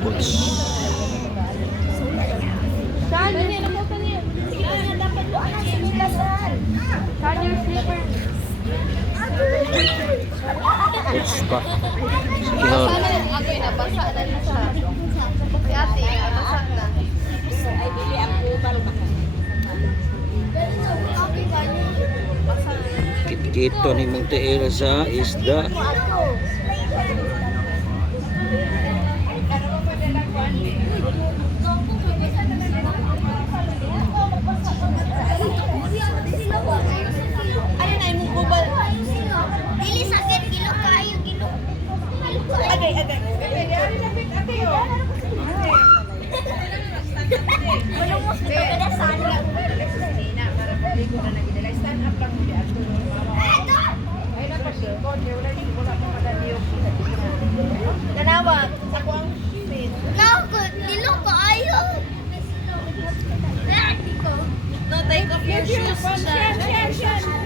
boots. Saan yun? Sige na, dapat mo. Saan yung slipper? Boots pa. Sige ho. Agoy na, basa na na siya. Si ate, basa na. Ay, bili ang kupal ba? Kit-kito ni mong tiil sa isda. Ano na yung kupal? Dili sakit kilo kayo kilo. Agay, agay. Malumos na kada sana. Nanawag, ako ang fit. Naku, dilo kayo. No, take off your shoes.